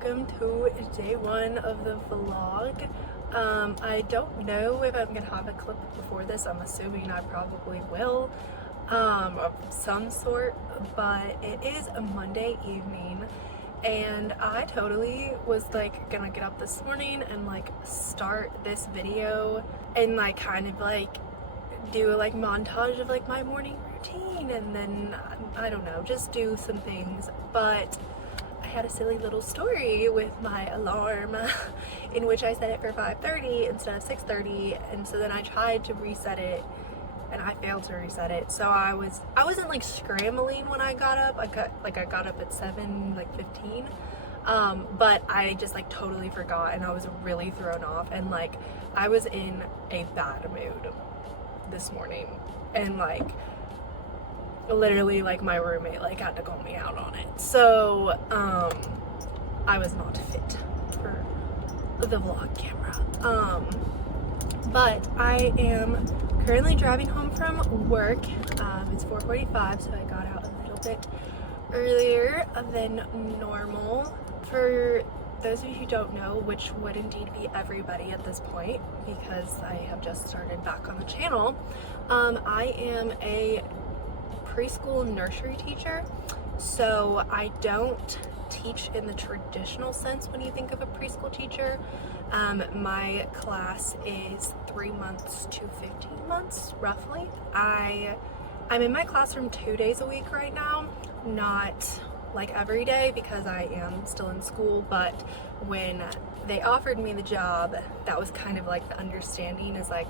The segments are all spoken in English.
welcome to day one of the vlog. I don't know if I'm gonna have a clip before this. I'm assuming I probably will, of some sort, but it is a Monday evening and I totally was like gonna get up this morning and like start this video and like kind of like do a like montage of like my morning routine and then I don't know, just do some things, but I had a silly little story with my alarm in which I set it for 5:30 instead of 6:30, and so then I tried to reset it and I failed to reset it. So I wasn't like scrambling when I got up. I got up at 7:15. But I just like totally forgot and I was really thrown off, and like I was in a bad mood this morning, and like literally like my roommate like had to call me out on it. So I was not fit for the vlog camera. But I am currently driving home from work. It's 4:45, so I got out a little bit earlier than normal. For those of you who don't know, which would indeed be everybody at this point because I have just started back on the channel, I am a preschool nursery teacher. So I don't teach in the traditional sense when you think of a preschool teacher. My class is 3 months to 15 months roughly. I'm in my classroom 2 days a week right now, not like every day because I am still in school, but when they offered me the job, that was kind of like the understanding is like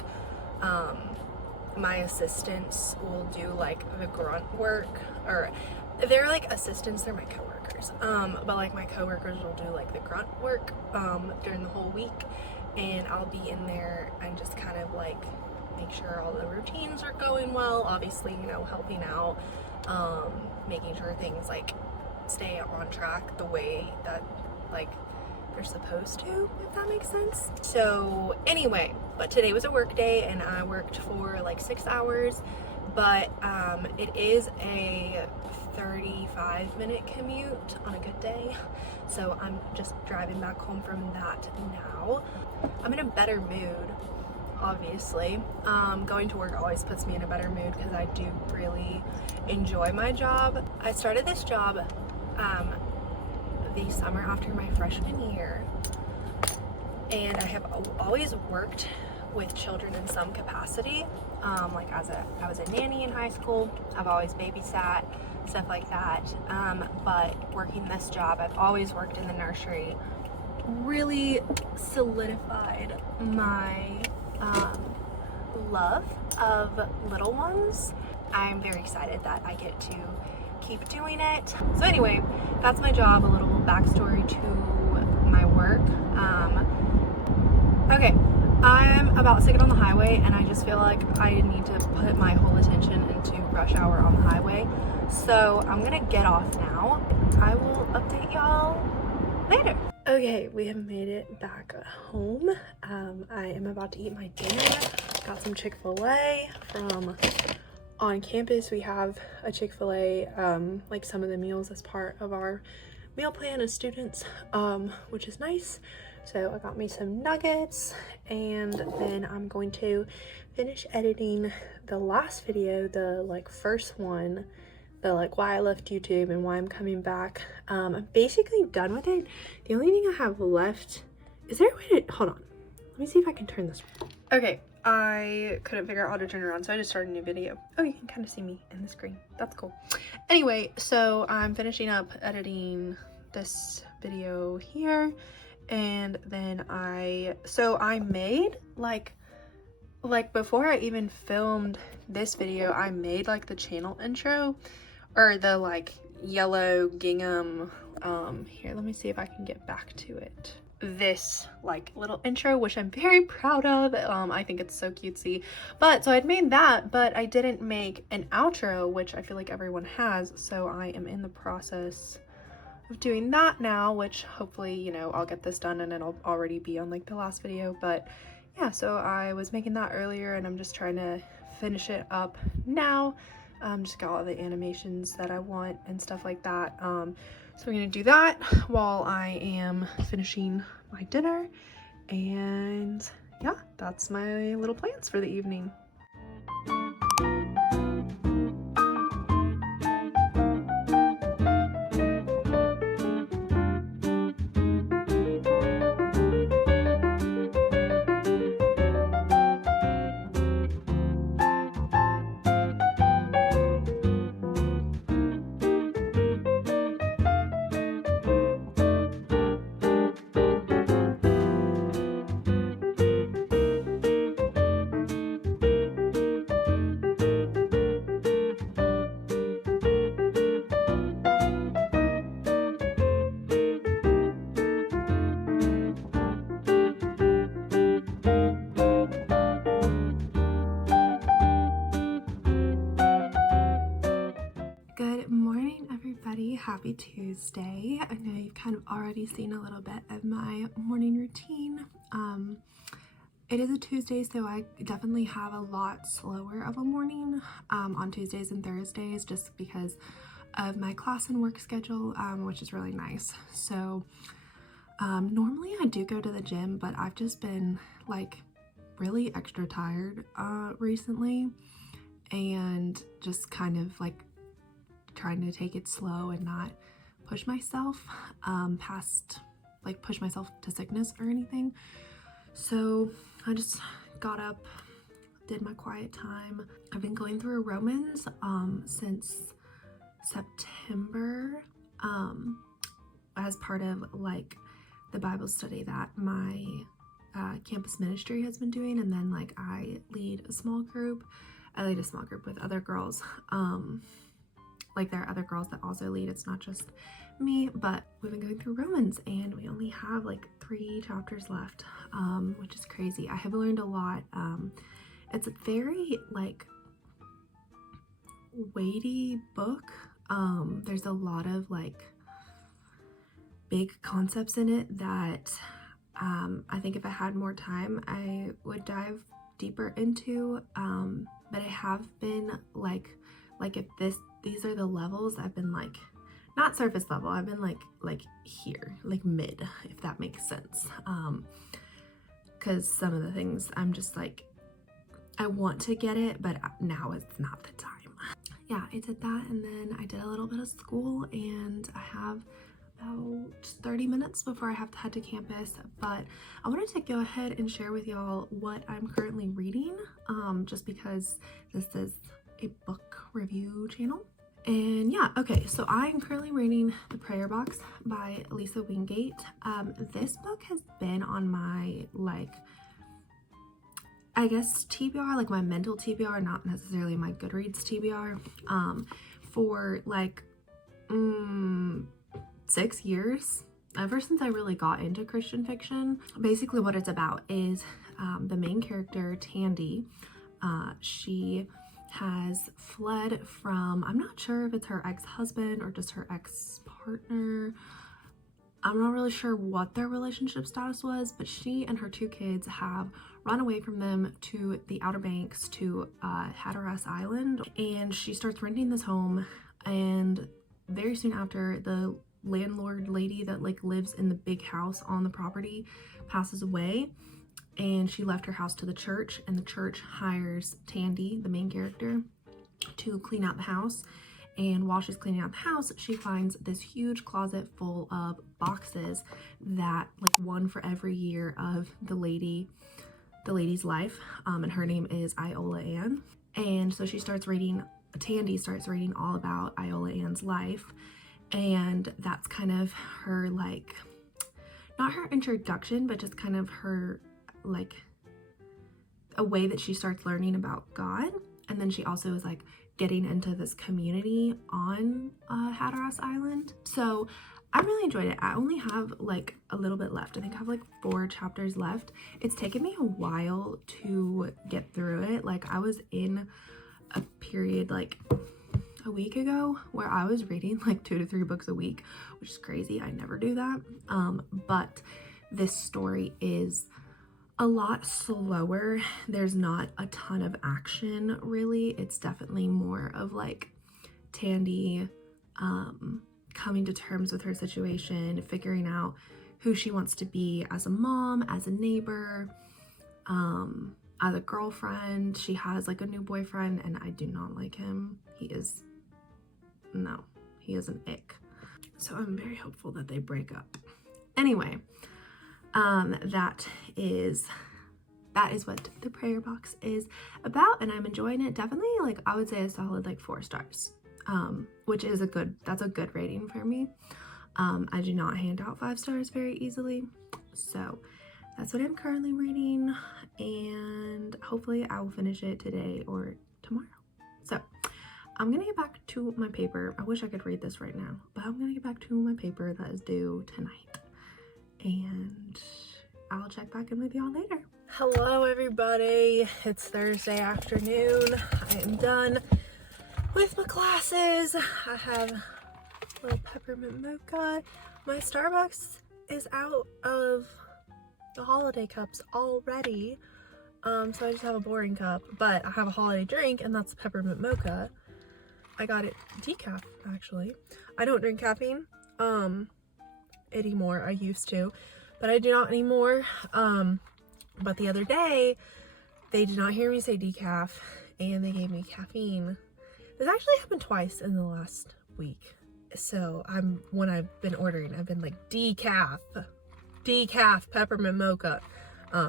my assistants will do like the grunt work, or they're like assistants, they're my coworkers, but like my coworkers will do like the grunt work during the whole week, and I'll be in there and just kind of like make sure all the routines are going well, obviously, you know, helping out, making sure things like stay on track the way that like they're supposed to, if that makes sense. So anyway, but today was a work day and I worked for like 6 hours, but it is a 35-minute commute on a good day, so I'm just driving back home from that now. I'm in a better mood, obviously. Going to work always puts me in a better mood because I do really enjoy my job. I started this job the summer after my freshman year, and I have always worked with children in some capacity. Like I was a nanny in high school, I've always babysat, stuff like that, but working this job, I've always worked in the nursery, really solidified my love of little ones. I'm very excited that I get to keep doing it. So anyway, that's my job, a little backstory to my work. Okay, I'm about to get on the highway and I just feel like I need to put my whole attention into rush hour on the highway. So I'm gonna get off now. I will update y'all later. Okay, we have made it back home. I am about to eat my dinner. Got some Chick-fil-A from on campus. We have a Chick-fil-A, like some of the meals as part of our meal plan as students, which is nice. So I got me some nuggets, and then I'm going to finish editing the last video, the like first one, the like why I left YouTube and why I'm coming back. I'm basically done with it. The only thing I have left, is there a way to, hold on, let me see if I can turn this. Okay, I couldn't figure out how to turn it around, so I just started a new video. Oh, you can kind of see me in the screen. That's cool. Anyway, so I'm finishing up editing this video here, and then I made like before I even filmed this video, I made like the channel intro, or the like yellow gingham, here, let me see if I can get back to it. This like little intro, which I'm very proud of. I think it's so cutesy. But so I'd made that, but I didn't make an outro, which I feel like everyone has, so I am in the process of doing that now, which hopefully, you know, I'll get this done and it'll already be on like the last video. But yeah, so I was making that earlier and I'm just trying to finish it up now. Just got all the animations that I want and stuff like that. So we're gonna do that while I am finishing my dinner, and yeah, that's my little plans for the evening. Good morning, everybody. Happy Tuesday. I know you've kind of already seen a little bit of my morning routine. It is a Tuesday, so I definitely have a lot slower of a morning on Tuesdays and Thursdays, just because of my class and work schedule, which is really nice. So normally I do go to the gym, but I've just been like really extra tired recently, and just kind of like trying to take it slow and not push myself push myself to sickness or anything. So I just got up, did my quiet time. I've been going through Romans since September as part of like the Bible study that my campus ministry has been doing, and then like I lead a small group with other girls. Like there are other girls that also lead, it's not just me, but we've been going through Romans and we only have like 3 chapters left, which is crazy. I have learned a lot. It's a very like weighty book. There's a lot of like big concepts in it that I think if I had more time I would dive deeper into, but I have been like if these are the levels, I've been like not surface level, I've been like here, like mid, if that makes sense, because some of the things I'm just like I want to get it, but now it's not the time. Yeah, I did that, and then I did a little bit of school, and I have about 30 minutes before I have to head to campus. But I wanted to go ahead and share with y'all what I'm currently reading, just because this is a book review channel. And yeah, okay, so I'm currently reading The Prayer Box by Lisa Wingate. This book has been on my like I guess TBR, like my mental TBR, not necessarily my Goodreads TBR, for like 6 years, ever since I really got into Christian fiction. Basically what it's about is the main character, Tandy, she has fled from, I'm not sure if it's her ex-husband or just her ex-partner. I'm not really sure what their relationship status was, but she and her 2 kids have run away from them to the Outer Banks, to Hatteras Island, and she starts renting this home, and very soon after, the landlord lady that like lives in the big house on the property passes away, and she left her house to the church, and the church hires Tandy, the main character, to clean out the house. And while she's cleaning out the house, she finds this huge closet full of boxes that like one for every year of the lady's life, and her name is Iola Ann. And so Tandy starts reading all about Iola Ann's life, and that's kind of her like, not her introduction, but just kind of her like a way that she starts learning about God. And then she also is like getting into this community on Hatteras Island. So I really enjoyed it. I only have like a little bit left. I think I have like 4 chapters left. It's taken me a while to get through it. Like I was in a period like a week ago where I was reading like 2 to 3 books a week, which is crazy. I never do that. But this story is a lot slower. There's not a ton of action really. It's definitely more of like Tandy coming to terms with her situation, figuring out who she wants to be as a mom, as a neighbor, as a girlfriend. She has like a new boyfriend and I do not like him. He is an ick. So I'm very hopeful that they break up. Anyway, that is what the prayer box is about, and I'm enjoying it. Definitely, like, I would say a solid like 4 stars, which is that's a good rating for me. I do not hand out 5 stars very easily, so that's what I'm currently reading, and hopefully I will finish it today or tomorrow. So I'm gonna get back to my paper. I wish I could read this right now, but I'm gonna get back to my paper that is due tonight, and I'll check back in with y'all later. Hello everybody, it's Thursday afternoon. I am done with my classes. I have a little peppermint mocha. My Starbucks is out of the holiday cups already, so I just have a boring cup, but I have a holiday drink, and that's peppermint mocha. I got it decaf, actually. I don't drink caffeine anymore. I used to, but I do not anymore. But the other day they did not hear me say decaf and they gave me caffeine. This actually happened twice in the last week. So when I've been ordering, I've been like decaf peppermint mocha.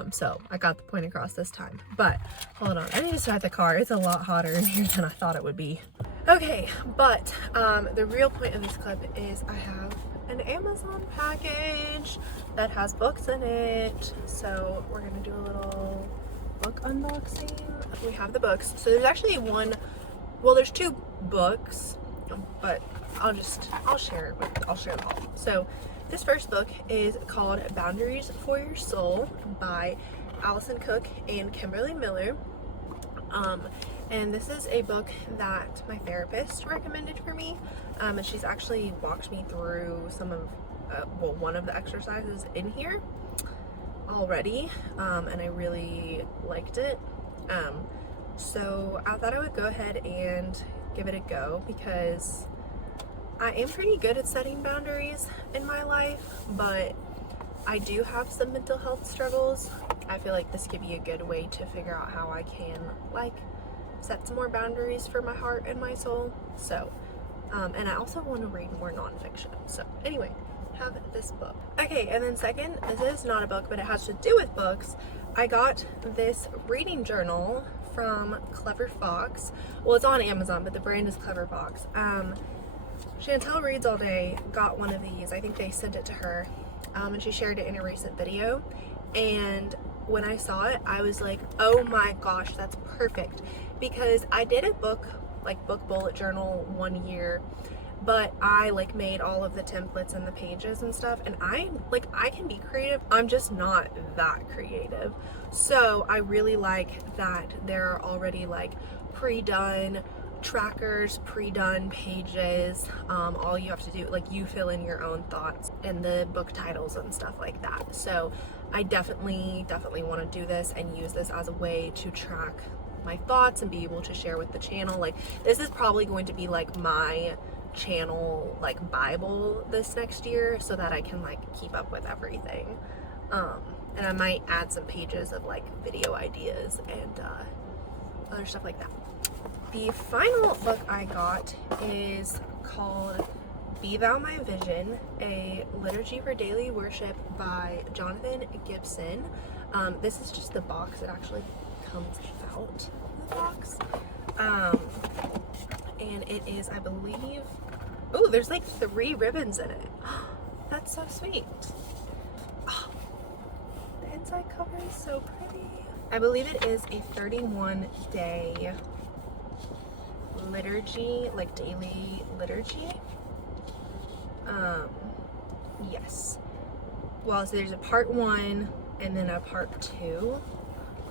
So I got the point across this time. But hold on, I need to start the car. It's a lot hotter in here than I thought it would be. Okay, but the real point of this clip is I have an Amazon package that has books in it. So we're gonna do a little book unboxing. We have the books. So there's actually there's 2 books, but I'll share them all. So this first book is called Boundaries for Your Soul by Allison Cook and Kimberly Miller. And this is a book that my therapist recommended for me, and she's actually walked me through some of one of the exercises in here already, and I really liked it. So I thought I would go ahead and give it a go, because I am pretty good at setting boundaries in my life, but I do have some mental health struggles. I feel like this could be a good way to figure out how I can like set some more boundaries for my heart and my soul. So and I also want to read more nonfiction. So anyway, have this book. Okay, and then second, this is not a book, but it has to do with books. I got this reading journal from Clever Fox. Well, it's on Amazon, but the brand is Clever Fox. Chantel Reads All Day got one of these. I think they sent it to her, and she shared it in a recent video. And when I saw it, I was like, oh my gosh, that's perfect. Because I did a book bullet journal one year, but I like made all of the templates and the pages and stuff, and I can be creative. I'm just not that creative. So I really like that there are already like pre-done trackers, pre-done pages. All you have to do, like, you fill in your own thoughts and the book titles and stuff like that. So I definitely want to do this and use this as a way to track my thoughts and be able to share with the channel. Like, this is probably going to be like my channel like Bible this next year, so that I can like keep up with everything. And I might add some pages of like video ideas and other stuff like that. The final book I got is called Be Thou My Vision, a Liturgy for Daily Worship by Jonathan Gibson. This is just the box. It actually comes out of the box. And it is, I believe, oh, there's like 3 ribbons in it. That's so sweet. Oh, the inside cover is so pretty. I believe it is a 31-day liturgy, like daily liturgy. Yes. Well, so there's a part 1 and then a part 2.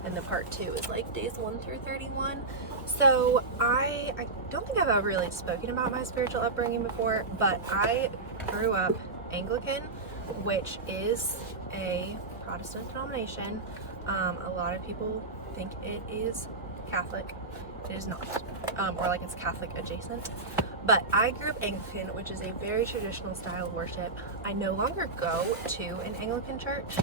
And the part 2 is like days 1 through 31. So I don't think I've ever really spoken about my spiritual upbringing before, but I grew up Anglican, which is a Protestant denomination. A lot of people think it is Catholic. It is not, or like it's Catholic adjacent. But I grew up Anglican, which is a very traditional style of worship. I no longer go to an Anglican church,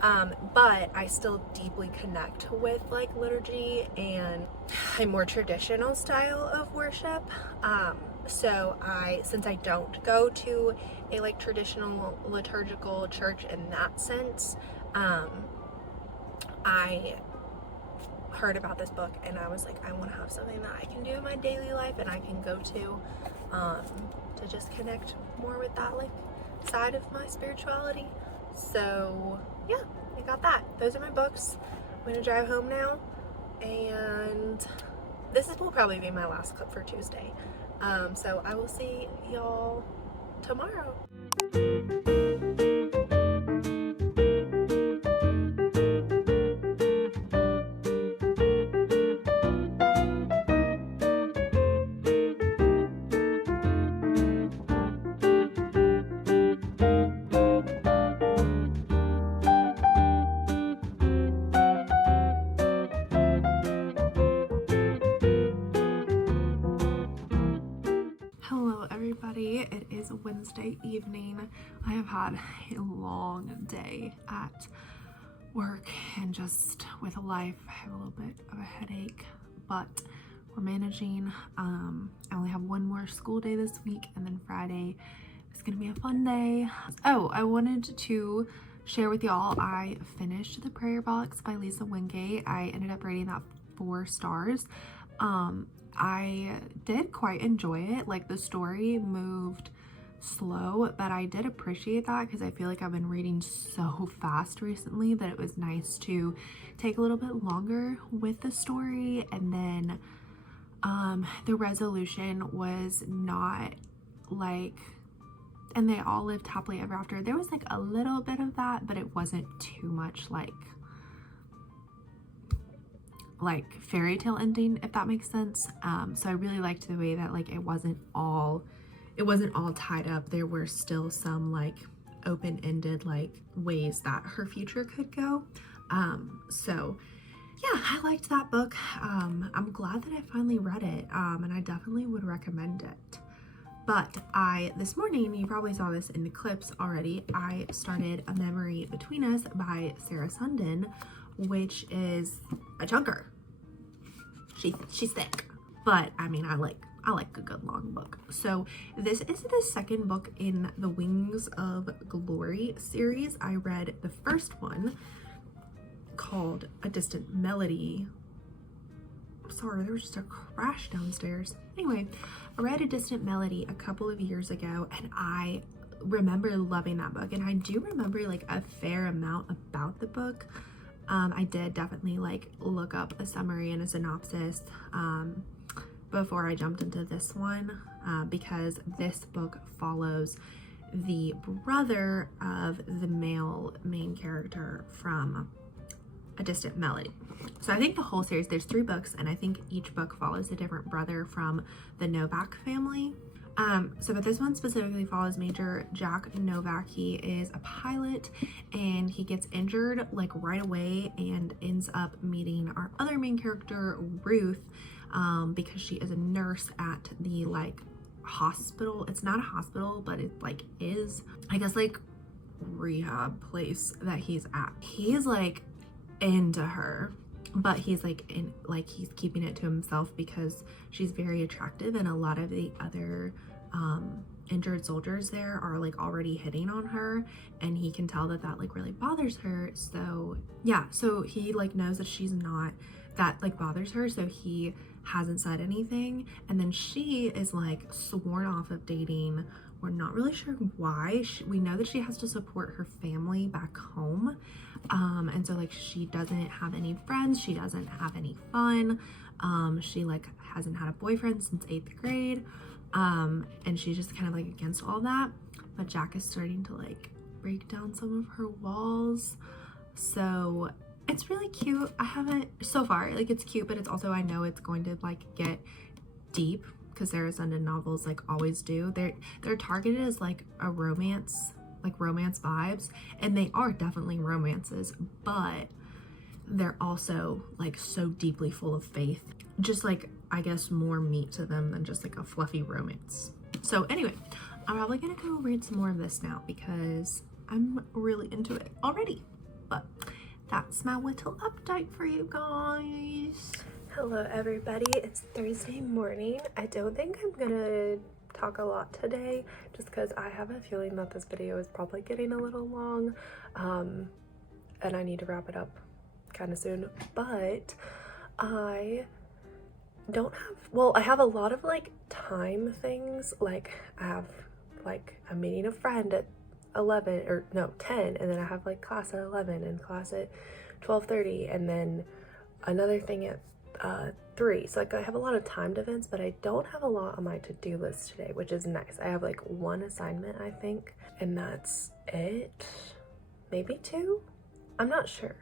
but I still deeply connect with like liturgy and a more traditional style of worship. So since I don't go to a like traditional liturgical church in that sense, I heard about this book and I was like, I want to have something that I can do in my daily life and I can go to just connect more with that like side of my spirituality. So yeah, I got that. Those are my books. I'm gonna drive home now, and will probably be my last clip for Tuesday. So I will see y'all tomorrow. Hello everybody, it is Wednesday evening. I have had a long day at work and just with life. I have a little bit of a headache, but we're managing. I only have one more school day this week, and then Friday is gonna be a fun day. Oh, I wanted to share with y'all, I finished The Prayer Box by Lisa Wingate. I ended up rating that 4 stars. I did quite enjoy it. Like, the story moved slow, but I did appreciate that because I feel like I've been reading so fast recently that it was nice to take a little bit longer with the story. And then the resolution was not like, and they all lived happily ever after. There was like a little bit of that, but it wasn't too much like fairy tale ending, if that makes sense. So I really liked the way that like it wasn't all tied up. There were still some like open-ended like ways that her future could go. So yeah, I liked that book. I'm glad that I finally read it, and I definitely would recommend it. But this morning, you probably saw this in the clips already, I started A Memory Between Us by Sarah Sundin, which is a chunker. She's thick, but I mean, I like a good long book. So this is the second book in the Wings of Glory series. I read the first one called A Distant Melody. Sorry, there was just a crash downstairs. Anyway, I read A Distant Melody a couple of years ago, and I remember loving that book, and I do remember like a fair amount about the book. I did definitely like look up a summary and a synopsis before I jumped into this one, because this book follows the brother of the male main character from A Distant Melody. So I think the whole series, there's 3 books, and I think each book follows a different brother from the Novak family. But this one specifically follows Major Jack Novak. He is a pilot, and he gets injured like right away and ends up meeting our other main character, Ruth, because she is a nurse at the like hospital. It's not a hospital, but it like is, I guess, like rehab place that he's at. He's like into her, but he's like he's keeping it to himself because she's very attractive, and a lot of the other injured soldiers there are like already hitting on her, and he can tell that like really bothers her. So yeah, so he like knows that she's not, that like bothers her, so he hasn't said anything. And then she is like sworn off of dating. We're not really sure why. We know that she has to support her family back home, and so like she doesn't have any friends, she doesn't have any fun, she like hasn't had a boyfriend since 8th grade, and she's just kind of like against all that. But Jack is starting to like break down some of her walls, so it's really cute. I haven't, so far, like it's cute, but it's also, I know it's going to like get deep, because Sarah Sundin novels like always do. They're targeted as like a romance, like romance vibes, and they are definitely romances, but they're also like so deeply full of faith. Just like, I guess, more meat to them than just like a fluffy romance. So anyway, I'm probably gonna go read some more of this now because I'm really into it already. But that's my little update for you guys. Hello everybody, it's Thursday morning. I don't think I'm gonna talk a lot today just because I have a feeling that this video is probably getting a little long, and I need to wrap it up kind of soon. But I don't have, well, I have a lot of like time things. Like I have like I'm meeting a friend at 11 or no 10, and then I have like class at 11 and class at 12:30, and then another thing at 3. So like I have a lot of timed events, but I don't have a lot on my to-do list today, which is nice. I have like 1 assignment, I think, and that's it. Maybe 2, I'm not sure.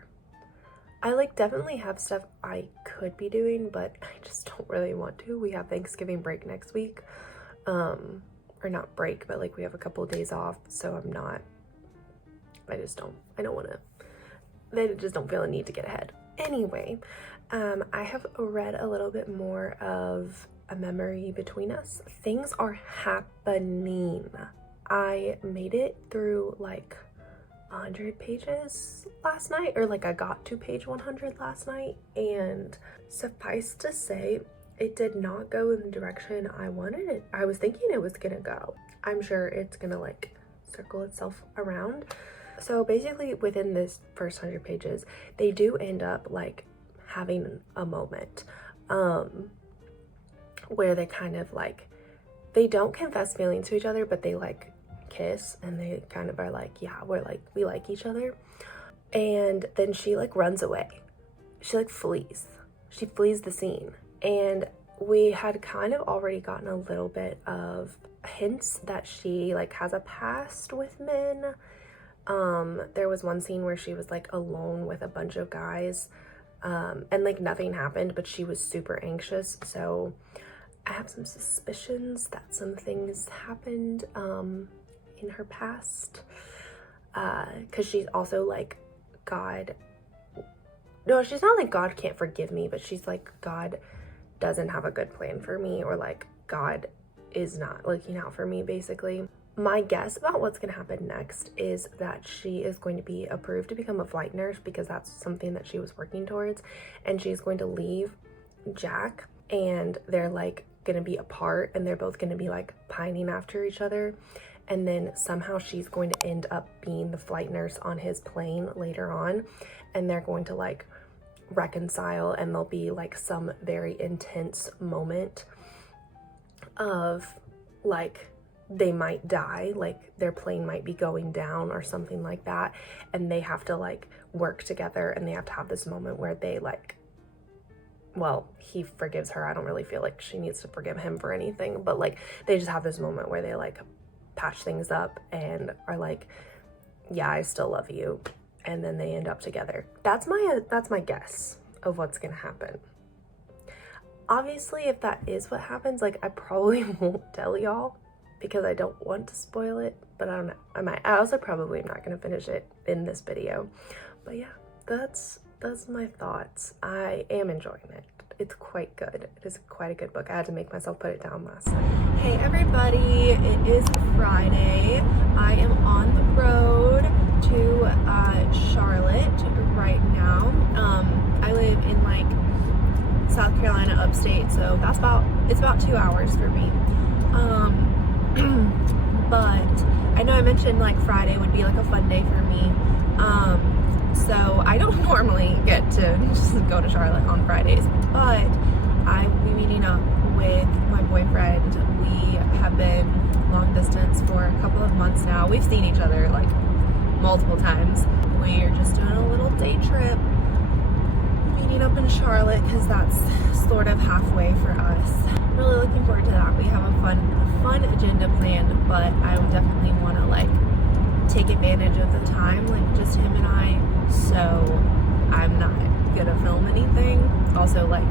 I like definitely have stuff I could be doing, but I just don't really want to. We have Thanksgiving break next week, or not break, but like we have a couple of days off, so I don't want to, I just don't feel a need to get ahead. Anyway, I have read a little bit more of A Memory Between Us. Things are happening. I made it through like 100 pages last night, or like I got to page 100 last night, and suffice to say, it did not go in the direction I wanted it. I was thinking it was gonna go. I'm sure it's gonna like circle itself around. So basically within this first 100 pages, they do end up like having a moment where they kind of like, they don't confess feelings to each other, but they like kiss, and they kind of are like, yeah, we like each other. And then she like runs away. She like flees. She flees the scene. And we had kind of already gotten a little bit of hints that she like has a past with men. There was one scene where she was like alone with a bunch of guys, and like nothing happened, but she was super anxious. So I have some suspicions that some things happened in her past, because she's also like, God, no, she's not like God can't forgive me, but she's like, God doesn't have a good plan for me, or like God is not looking out for me, basically. My guess about what's going to happen next is that she is going to be approved to become a flight nurse, because that's something that she was working towards, and she's going to leave Jack, and they're like going to be apart, and they're both going to be like pining after each other, and then somehow she's going to end up being the flight nurse on his plane later on, and they're going to like reconcile, and there'll be like some very intense moment of like they might die, like their plane might be going down or something like that, and they have to like work together, and they have to have this moment where they like, well, he forgives her. I don't really feel like she needs to forgive him for anything, but like they just have this moment where they like patch things up and are like, yeah, I still love you, and then they end up together. That's my guess of what's gonna happen. Obviously, if that is what happens, like I probably won't tell y'all because I don't want to spoil it, but I don't know, I might. I also probably am not gonna finish it in this video, but yeah, that's my thoughts. I am enjoying it. It's quite good. It is quite a good book. I had to make myself put it down last night. Hey everybody, it is Friday. I am on the road to Charlotte right now. I live in like South Carolina upstate, so it's about 2 hours for me. But I know I mentioned like Friday would be like a fun day for me. So I don't normally get to just go to Charlotte on Fridays, but I will be meeting up with my boyfriend. We have been long distance for a couple of months now. We've seen each other like multiple times. We're just doing a little day trip, meeting up in Charlotte because that's sort of halfway for us. I'm really looking forward to that. We have a fun agenda planned, but I would definitely want to like take advantage of the time, like just him and I, so I'm not gonna film anything. Also, like,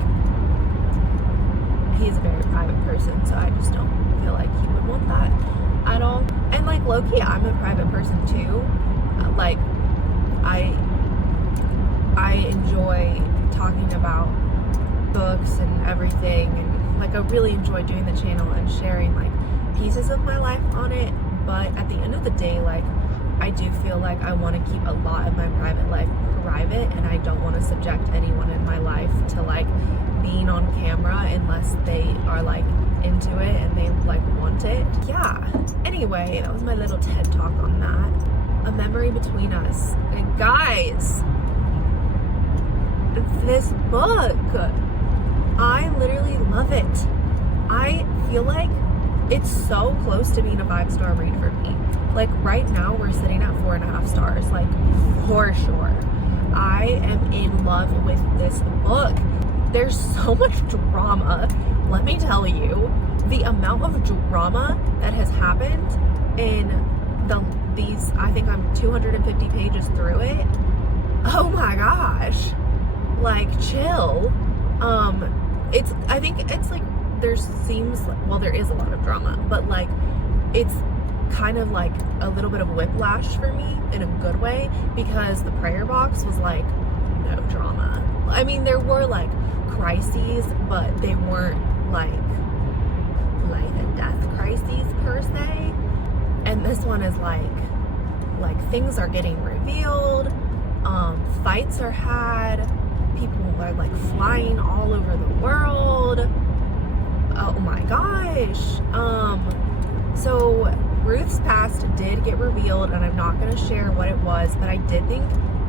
he's a very private person, so I just don't feel like he would want that at all. And like low-key, I'm a private person too. Like I enjoy talking about books and everything, and like I really enjoy doing the channel and sharing like pieces of my life on it. But at the end of the day, like I do feel like I want to keep a lot of my private life private, and I don't want to subject anyone in my life to like being on camera unless they are like into it and they like want it. Yeah, anyway, that was my little TED talk on that. A memory between us. And guys, this book, I literally love it. I feel like it's so close to being a 5-star read for me. Like right now we're sitting at 4.5 stars, like for sure. I am in love with this book. There's so much drama. Let me tell you, the amount of drama that has happened in these, I think I'm 250 pages through it. Oh my gosh. Like chill. I think it's like there is a lot of drama, but like it's kind of like a little bit of whiplash for me in a good way, because the prayer box was like no drama. I mean, there were like crises, but they weren't like life and death crises per se. And this one is like things are getting revealed, fights are had, people are like flying all over the world. Oh my gosh. So Ruth's past did get revealed, and I'm not going to share what it was, but I did think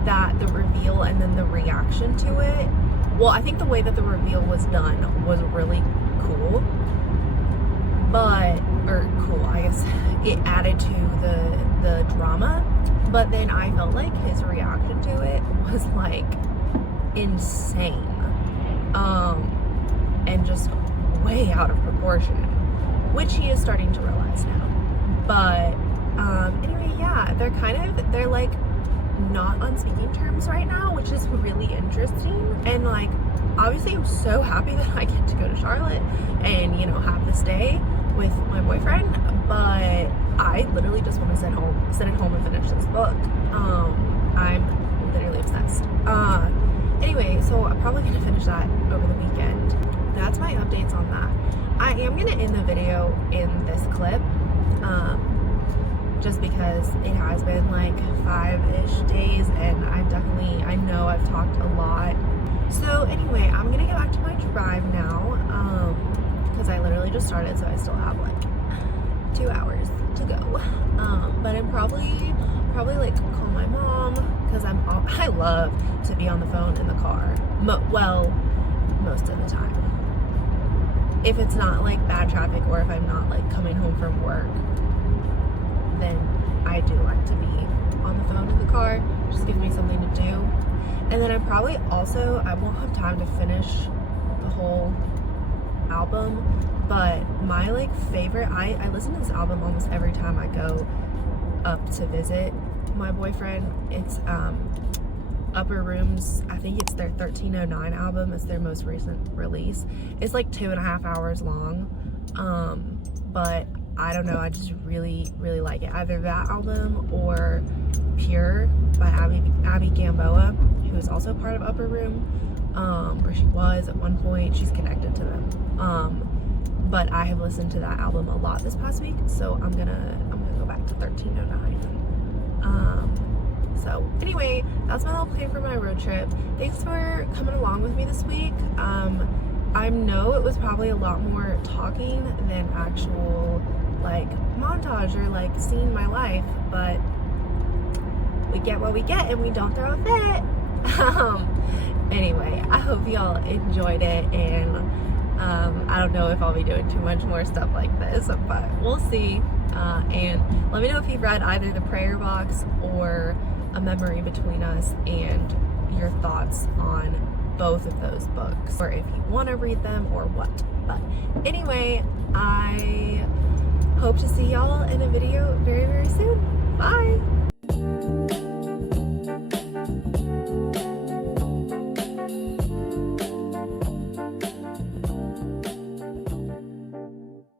that the reveal and then the reaction to it, well, I think the way that the reveal was done was really cool. I guess it added to the drama, but then I felt like his reaction to it was like insane, and just way out of proportion, which he is starting to realize now. But anyway, yeah, they're like not on speaking terms right now, which is really interesting. And like obviously I'm so happy that I get to go to Charlotte and, you know, have this day with my boyfriend, but I literally just want to sit at home and finish this book. I'm literally obsessed. Anyway, so I'm probably gonna finish that over the weekend. That's my updates on that. I am gonna end the video in this clip, just because it has been like 5-ish days, and I know I've talked a lot. So anyway, I'm gonna get back to my drive now, because I literally just started, so I still have like 2 hours to go. But I'm probably like call my mom, because I love to be on the phone in the car. Well, most of the time. If it's not like bad traffic, or if I'm not like coming home from work, then I do like to be on the phone in the car. Just gives me something to do. And then I won't have time to finish the whole album, but my like favorite, I listen to this album almost every time I go up to visit my boyfriend. It's Upper Rooms, I think it's their 1309 album. It's their most recent release. It's like 2.5 hours long, but I don't know, I just really, really like it. Either that album or Pure by Abby Gamboa, who is also part of Upper Room, or she was at one point. She's connected to them. But I have listened to that album a lot this past week, so I'm gonna go back to 1309. So anyway, that's my little plan for my road trip. Thanks for coming along with me this week. I know it was probably a lot more talking than actual like montage or like seeing my life, but we get what we get and we don't throw a fit. Anyway, I hope y'all enjoyed it, and I don't know if I'll be doing too much more stuff like this, but we'll see. And let me know if you've read either The Prayer Box or A Memory Between Us, and your thoughts on both of those books, or if you want to read them or what. But anyway, I hope to see y'all in a video very, very soon. Bye!